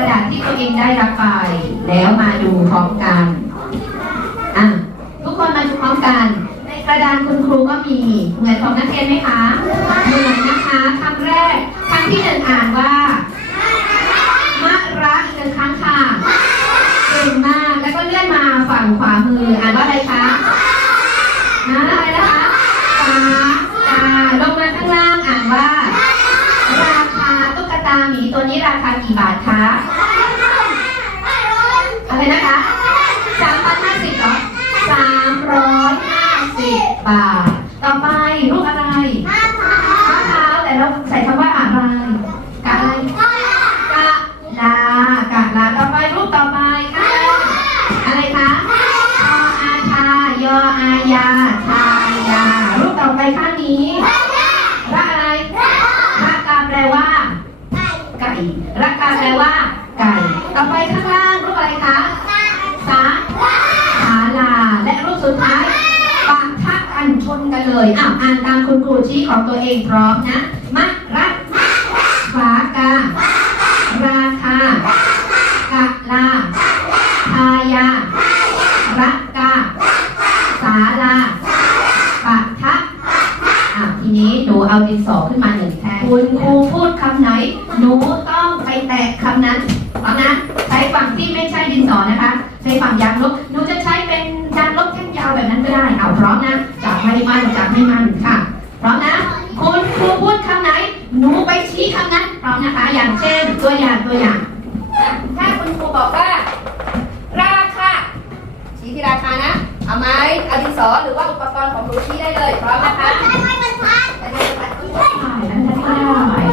ระดาษที่ตัวเองได้รับไป แล้วมาดูพร้อมกันอะทุกคนมาดูพร้อมกัน ในกระดานคุณครูก็มีเหมือนของนักเรียนไหมคะเหมือนนะคะคำแรกคำที่หนึ่งอ่านว่ามะระอีกหนึ่งครั้งค่ะเก่งมากแล้วก็เลื่อนมาฝั่งขวามืออ่านว่าอะไรคะอ่าอะไรนะคะกากาลงมาข้างล่างอ่านว่า ราคาตุ๊กตาหมีตัวนี้ราคากี่บาทคะอะไรนะคะสามพันห้าสิบเหรอสามร้อยห้าสิบบาท ต่อไปรูปอะไร เลยอ้าวอ่านตามคุณครูชี้ของตัวเองพร้อมนะมัดรัดฝาการาคากะลาทายารักกาศาลาปะทะอะทีนี้หนูเอาดินสอขึ้นมาหนึ่งแท่งคุณครูพูดคำไหน หนูต้องไปแตะคำนั้นพร้อมนใช้ฝั่งที่ไม่ใช่ดินสอนะคะ ใช้ฝั่งยางลบหนูจะใช้เป็นยางลบแท่งยาวแบบนั้นก็ได้ เอาพร้อมนะ จับให้มั่นจับให้มั่นค่ะ พร้อมนะ คุณครูพูดคำไหน หนูไปชี้คำนั้น พร้อมนะคะ อย่างเช่น ตัวอย่างตัวอย่าง ถ้าคุณครูบอกว่า ราคา ชี้ที่ราคานะ เอาไหมเอาดินสอหรือว่าอุปกรณ์ของหนูชี้ได้เลย พร้อมนะคะ ไปไปไป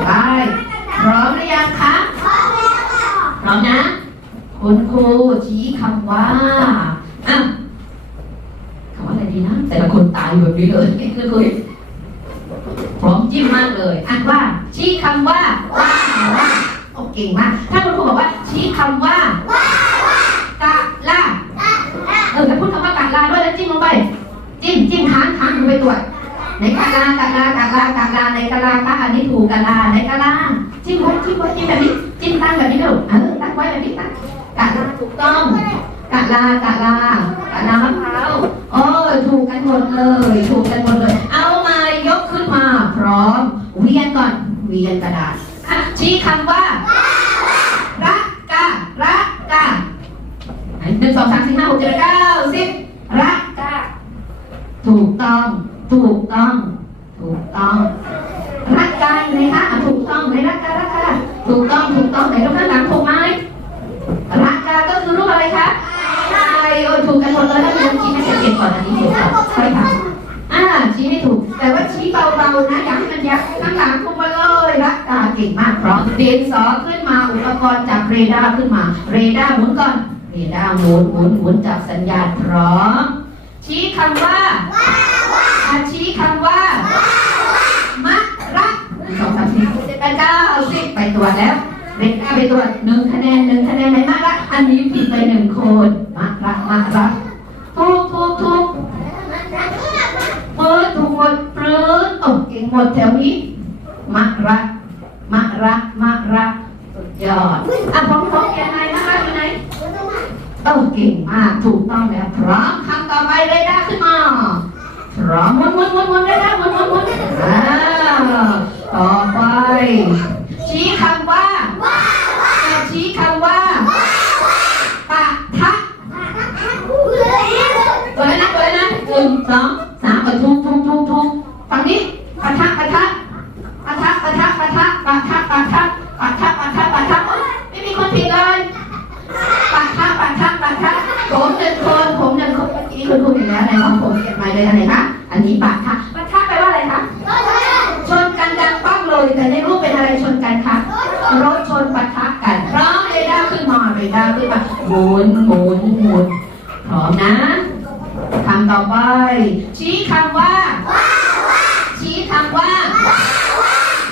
ไปพร้อมหรือยังคะพ ร้อมนะ คุณครูชี้คำว่าอะคำว่าอะไรดีนะ แต่ละคนตายแบบนี้เลยคือคุยพร้อมจิ้มมากเลยอ่านว่า ชี้คำว่าว่าว่าโอ้เก่งมาก ถ้าคุณครูบอกว่า ชี้คำว่าว่ากะล่าเออแต่พูดคำว่ากะลาด้วยแล้วจิ้มลงไป จิ้มจิ้มค้างค้างลงไปตรวจในกะลากะลากะลากะลาในกะลาค่ะอันนี้ถูกกะลาในกะลาจิ้มไว้จิ้มไว้จิ้มแบบนี้ จิ้มตั้งแบบนี้ลูกเออตั้งไว้แบบนี้ตั้งกะลาถูกต้องกะลากะลากะลามะพร้าวโอ้ยถูกกันหมดเลย ถูกกันหมดเลย เอามายกขึ้นมาพร้อม เวียนก่อนเวียนกระดาษชี้คำว่ารักกะรักกะหนึ่งสองสามสี่ห้าหกเจ็ดแปดเก้าสิบรักกะถูกต้อง ถูกต้อง ถูกต้องรักกันไหมคะอะถูกต้องไหมรักกันรักกัน ถูกต้องถูกต้องไหนรูปข้างหลังถูกไหมรักกันก็คือรูปอะไรคะไก่โอ้ยถูกกันหมดเลยถ้าคุณชี้ให้เก็บก่อนอันนี้ถูกต้องใช่ค่ะอ่าชี้ไม่ถูก แต่ว่าชี้เบาๆนะอย่าให้มันยับข้างหลังถูกมาเลยรักตาเก่งมากพร้อมดินสอขึ้นมาอุปกรณ์จับเรดาร์ขึ้นมา เรดาร์หมุนก่อนเรดาร์หมุนหมุนหมุนจับสัญญาณพร้อมชี้คำว่า ชี้คำว่า มะรักสองสามสี่หกเจ็ด แปดเก้าสิบไปตรวจแล้วเด็กไปตรวจหนึ่งคะแนนหนึ่งคะแนนไหนมะรักอันนี้ผิดไปหนึ่งคนมะรักมะรักถูกถูกถูกเปิดถูกหมดปลื้ดโอ้เก่งหมดแถวนี้มะรักมะรักมะรักสุดยอดอะพร้อมพร้อมยังไงมะรักอยู่ไหนโอ้เก่งมากถูกต้องแล้วพร้อมคำต่อไปเลยได้ขึ้นมาพร้อมหมุนหมุนหมุนหมุนเลยนะหมุนหมุนหมุนอ่าต่อ ไปชี้คำว่าชี้คำว่าปะทะตัวเลยนะตัวเลยนะหนึ่งสองสามกดทุกทุกทุกทุกฝั่งนี้ปะทะปะทะปะทะปะทะปะทะปะทะปะทะปะทะปะทะปะทะไม่มีคนผิดเลยปะทะปะทะปะทะผมหนึ่งคนผมหนึ่งคนเมื่อกี้คุณครูเห็นแล้วในของผมเก็บมาเลยอันไหนคะอันนี้ปะทะปะทะแปลว่าอะไรคะชนกันดังปังเลยแต่ใน อะไรชนกันคะ รถชนปะทะกันพร้อมเรดาร์ขึ้นมาเรดาร์ขึ้นมาหมุนหมุนหมุนพร้อมนะคำต่อไป ชี้คำว่า ชี้คำว่า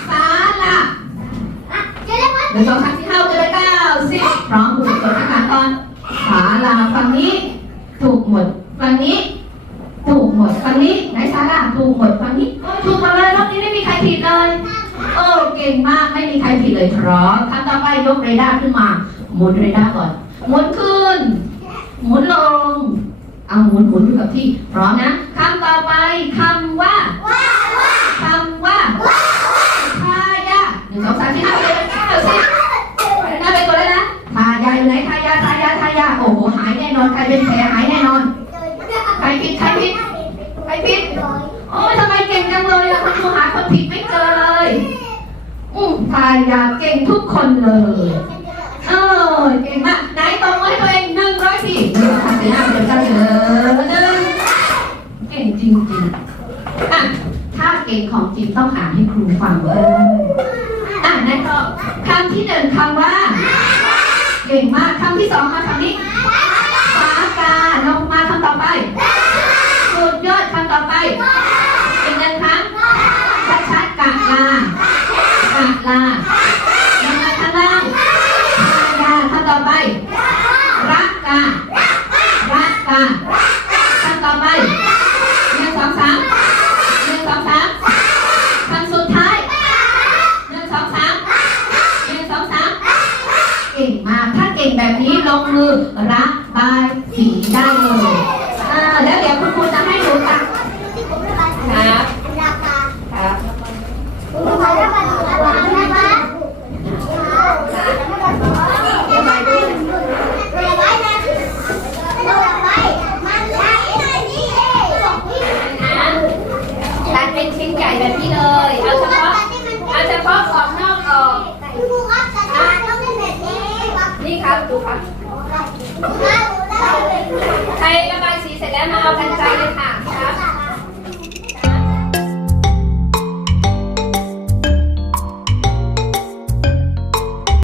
ศาลาหนึ่งสองสามสี่ห้าหกเจ็ดแปดเก้าสิบพร้อมถูกกดอาหารก่อนศาลาฝั่งนี้ถูกหมดฝั่งนี้ ถูกหมดฝั่งนี้ไหนศาลาถูกหมดฝั่งนี้โอ้ยถูกหมดเลยรอบนี้ไม่มีใครผิดเลยโอ้เก่งมากไม่มีใครผิดเลยพร้อมคำต่อไปยกเรดาร์ขึ้นมา หมุนเรดาร์ก่อน หมุนขึ้น หมุนลง เอาหมุนหมุนอยู่กับที่พร้อมนะคำต่อไปคำว่าคำว่าทายาหนึ่งสองสามสี่ห้าหกเจ็ดแปดเก้าสิบหน้าไปก่อนเลยนะทายาอยู่ไหนทายาทายาทายาโอ้โหหายแน่นอนใครเป็นแผลหายแน่นอน ใครผิดใครผิดใครผิด โอ้ยทำไมเก่งจังเลยอะคุณครูหาคนผิดไม่เจอเลย อืมทายาเก่งทุกคนเลย เออเก่งมากไหนตรงมือให้ตัวเองหนึ่งร้อยทีหนึ่งสองสามสี่ห้ากเจ็ดแปดเก้าเออหนึ่งเก่งจริงจริงอะถ้าเก่งของจริงต้องอ่านให้ครูฟังเลยอะไหนต่อคำที่หนึ่งคำว่า เก่งมากคำที่สองมาคำนี้ฟ้ากาลงมาคำต่อไปสุดยอดคำต่อไปอีกหนึ่งครั้งชัดๆกะลากะลาลงมาข้างล่างทายาคำต่อไป รักการักกาคำต่อไปหนึ่งสองสามหนึ่งสองสามคำสุดท้ายหนึ่งสองสามหนึ่งสองสาม เก่งมาก ถ้าเก่งแบบนี้ลงมือระบายสีได้เลยอ่าแล้วเดี๋ยวคุณครูจะให้ดูตักครับครับ ตัดเป็นชิ้นใหญ่แบบนี้เลย เอาเฉพาะ เอาเฉพาะขอบนอกออก นี่